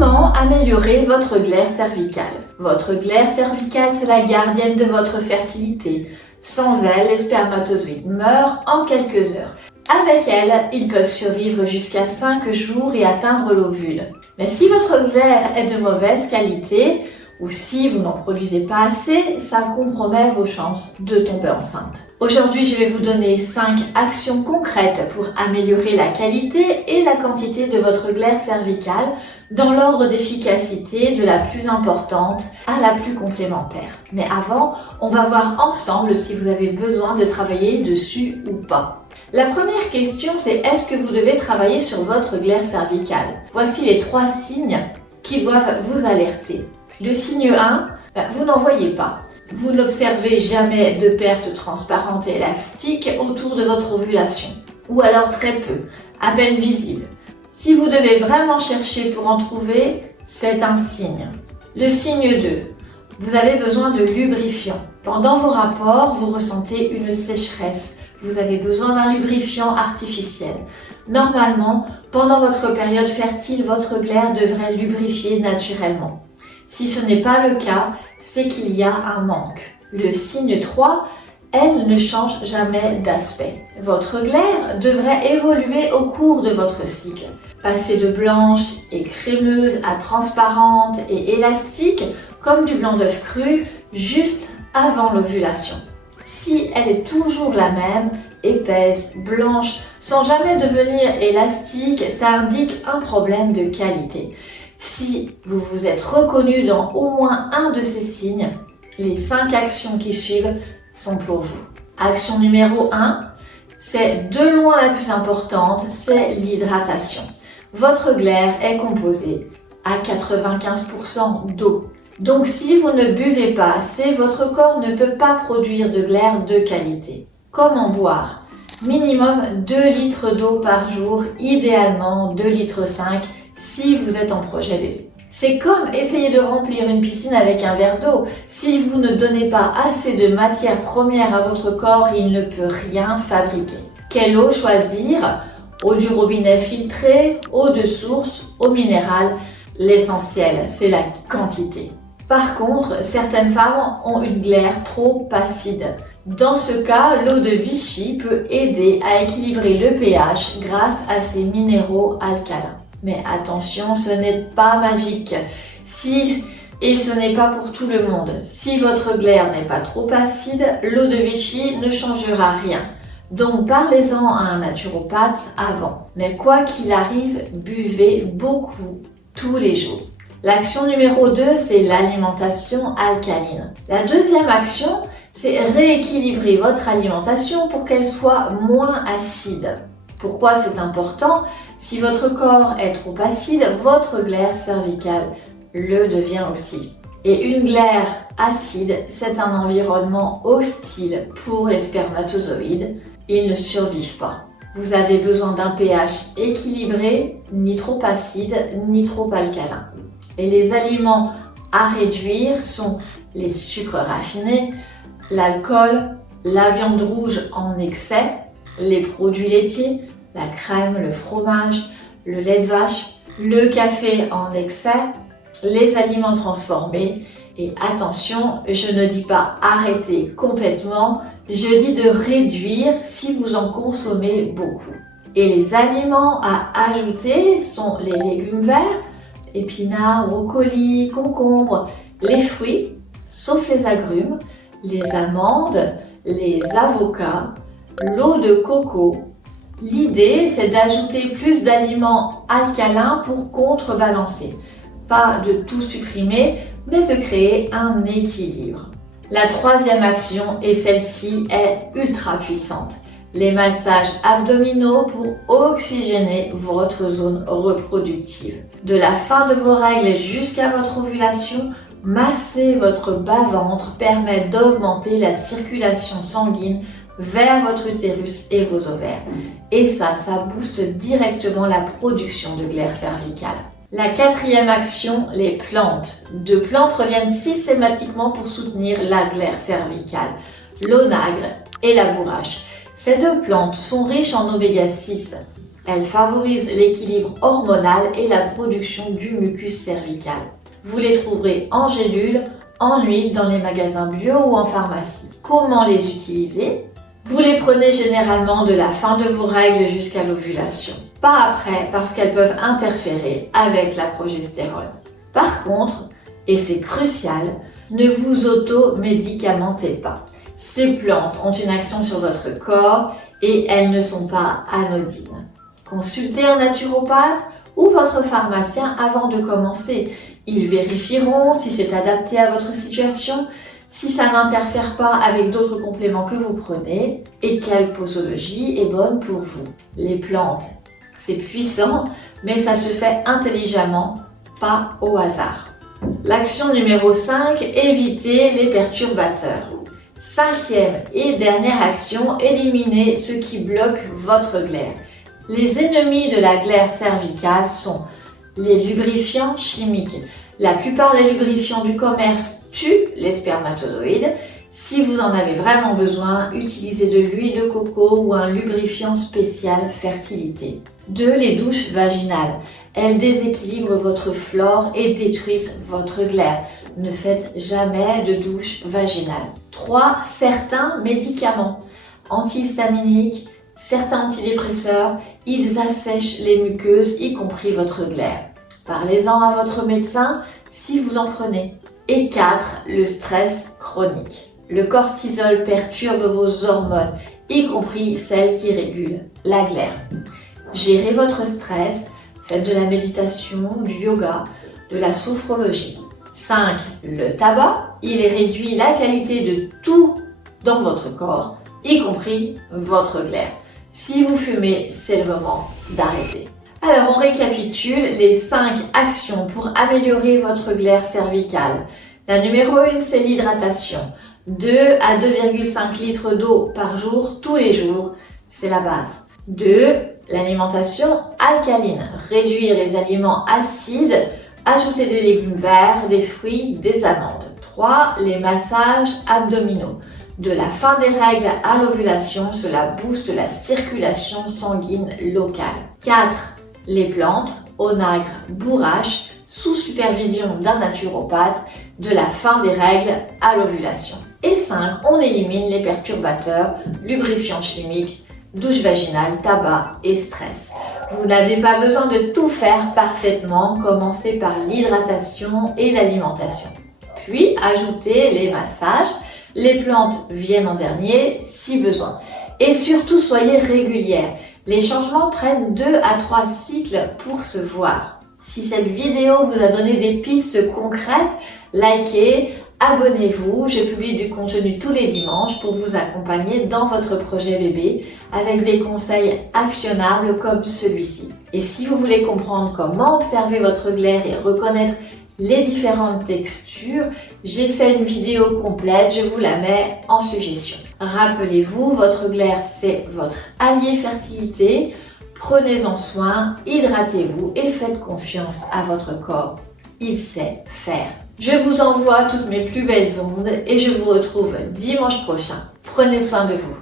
Comment améliorer votre glaire cervicale? Votre glaire cervicale, c'est la gardienne de votre fertilité. Sans elle, les spermatozoïdes meurent en quelques heures. Avec elle, ils peuvent survivre jusqu'à 5 jours et atteindre l'ovule. Mais si votre glaire est de mauvaise qualité, ou si vous n'en produisez pas assez, ça compromet vos chances de tomber enceinte. Aujourd'hui, je vais vous donner 5 actions concrètes pour améliorer la qualité et la quantité de votre glaire cervicale dans l'ordre d'efficacité de la plus importante à la plus complémentaire. Mais avant, on va voir ensemble si vous avez besoin de travailler dessus ou pas. La première question, c'est est-ce que vous devez travailler sur votre glaire cervicale? Voici les 3 signes qui doivent vous alerter. Le signe 1, vous n'en voyez pas. Vous n'observez jamais de perte transparente et élastique autour de votre ovulation. Ou alors très peu, à peine visible. Si vous devez vraiment chercher pour en trouver, c'est un signe. Le signe 2, vous avez besoin de lubrifiant. Pendant vos rapports, vous ressentez une sécheresse. Vous avez besoin d'un lubrifiant artificiel. Normalement, pendant votre période fertile, votre glaire devrait lubrifier naturellement. Si ce n'est pas le cas, c'est qu'il y a un manque. Le signe 3, elle ne change jamais d'aspect. Votre glaire devrait évoluer au cours de votre cycle. Passer de blanche et crémeuse à transparente et élastique, comme du blanc d'œuf cru, juste avant l'ovulation. Si elle est toujours la même, épaisse, blanche, sans jamais devenir élastique, ça indique un problème de qualité. Si vous vous êtes reconnu dans au moins un de ces signes, les 5 actions qui suivent sont pour vous. Action numéro 1, c'est de loin la plus importante, c'est l'hydratation. Votre glaire est composée à 95% d'eau. Donc si vous ne buvez pas assez, votre corps ne peut pas produire de glaire de qualité. Comment boire? Minimum 2 litres d'eau par jour, idéalement 2,5 litres si vous êtes en projet bébé. C'est comme essayer de remplir une piscine avec un verre d'eau. Si vous ne donnez pas assez de matière première à votre corps, il ne peut rien fabriquer. Quelle eau choisir? Eau du robinet filtrée, eau de source, eau minérale. L'essentiel, c'est la quantité. Par contre, certaines femmes ont une glaire trop acide. Dans ce cas, l'eau de Vichy peut aider à équilibrer le pH grâce à ses minéraux alcalins. Mais attention, ce n'est pas magique. Et ce n'est pas pour tout le monde. Si votre glaire n'est pas trop acide, l'eau de Vichy ne changera rien. Donc parlez-en à un naturopathe avant. Mais quoi qu'il arrive, buvez beaucoup tous les jours. L'action numéro 2, c'est l'alimentation alcaline. La deuxième action, c'est rééquilibrer votre alimentation pour qu'elle soit moins acide. Pourquoi c'est important? Si votre corps est trop acide, votre glaire cervicale le devient aussi. Et une glaire acide, c'est un environnement hostile pour les spermatozoïdes. Ils ne survivent pas. Vous avez besoin d'un pH équilibré, ni trop acide, ni trop alcalin. Et les aliments à réduire sont les sucres raffinés, l'alcool, la viande rouge en excès, les produits laitiers, la crème, le fromage, le lait de vache, le café en excès, les aliments transformés. Et attention, je ne dis pas arrêter complètement, je dis de réduire si vous en consommez beaucoup. Et les aliments à ajouter sont les légumes verts, épinards, brocolis, concombres, les fruits, sauf les agrumes, les amandes, les avocats, l'eau de coco. L'idée, c'est d'ajouter plus d'aliments alcalins pour contrebalancer. Pas de tout supprimer, mais de créer un équilibre. La troisième action, et celle-ci est ultra puissante, les massages abdominaux pour oxygéner votre zone reproductive. De la fin de vos règles jusqu'à votre ovulation, masser votre bas-ventre permet d'augmenter la circulation sanguine vers votre utérus et vos ovaires. Et ça booste directement la production de glaire cervicale. La quatrième action, les plantes. 2 plantes reviennent systématiquement pour soutenir la glaire cervicale, l'onagre et la bourrache. Ces 2 plantes sont riches en oméga 6. Elle favorise l'équilibre hormonal et la production du mucus cervical. Vous les trouverez en gélules, en huile dans les magasins bio ou en pharmacie. Comment les utiliser? Vous les prenez généralement de la fin de vos règles jusqu'à l'ovulation. Pas après parce qu'elles peuvent interférer avec la progestérone. Par contre, et c'est crucial, ne vous auto-médicamentez pas. Ces plantes ont une action sur votre corps et elles ne sont pas anodines. Consultez un naturopathe ou votre pharmacien avant de commencer. Ils vérifieront si c'est adapté à votre situation, si ça n'interfère pas avec d'autres compléments que vous prenez et quelle posologie est bonne pour vous. Les plantes, c'est puissant, mais ça se fait intelligemment, pas au hasard. L'action numéro 5, évitez les perturbateurs. Cinquième et dernière action, éliminez ce qui bloque votre glaire. Les ennemis de la glaire cervicale sont les lubrifiants chimiques. La plupart des lubrifiants du commerce tuent les spermatozoïdes. Si vous en avez vraiment besoin, utilisez de l'huile de coco ou un lubrifiant spécial fertilité. 2. Les douches vaginales. Elles déséquilibrent votre flore et détruisent votre glaire. Ne faites jamais de douche vaginale. 3. Certains médicaments antihistaminiques, certains antidépresseurs, ils assèchent les muqueuses, y compris votre glaire. Parlez-en à votre médecin si vous en prenez. Et 4. Le stress chronique. Le cortisol perturbe vos hormones, y compris celles qui régulent la glaire. Gérez votre stress, faites de la méditation, du yoga, de la sophrologie. 5. Le tabac, il réduit la qualité de tout dans votre corps, y compris votre glaire. Si vous fumez, c'est le moment d'arrêter. Alors, on récapitule les 5 actions pour améliorer votre glaire cervicale. La numéro 1, c'est l'hydratation. 2 à 2,5 litres d'eau par jour, tous les jours, c'est la base. 2. L'alimentation alcaline. Réduire les aliments acides, ajouter des légumes verts, des fruits, des amandes. 3. Les massages abdominaux. De la fin des règles à l'ovulation, cela booste la circulation sanguine locale. 4. Les plantes, onagre, bourrache, sous supervision d'un naturopathe, de la fin des règles à l'ovulation. Et 5. On élimine les perturbateurs, lubrifiants chimiques, douche vaginale, tabac et stress. Vous n'avez pas besoin de tout faire parfaitement, commencez par l'hydratation et l'alimentation. Puis ajoutez les massages, les plantes viennent en dernier si besoin. Et surtout soyez régulière. Les changements prennent 2 à 3 cycles pour se voir. Si cette vidéo vous a donné des pistes concrètes, likez, abonnez-vous. Je publie du contenu tous les dimanches pour vous accompagner dans votre projet bébé avec des conseils actionnables comme celui-ci. Et si vous voulez comprendre comment observer votre glaire et reconnaître les différentes textures, j'ai fait une vidéo complète, je vous la mets en suggestion. Rappelez-vous, votre glaire, c'est votre allié fertilité. Prenez-en soin, hydratez-vous et faites confiance à votre corps. Il sait faire. Je vous envoie toutes mes plus belles ondes et je vous retrouve dimanche prochain. Prenez soin de vous.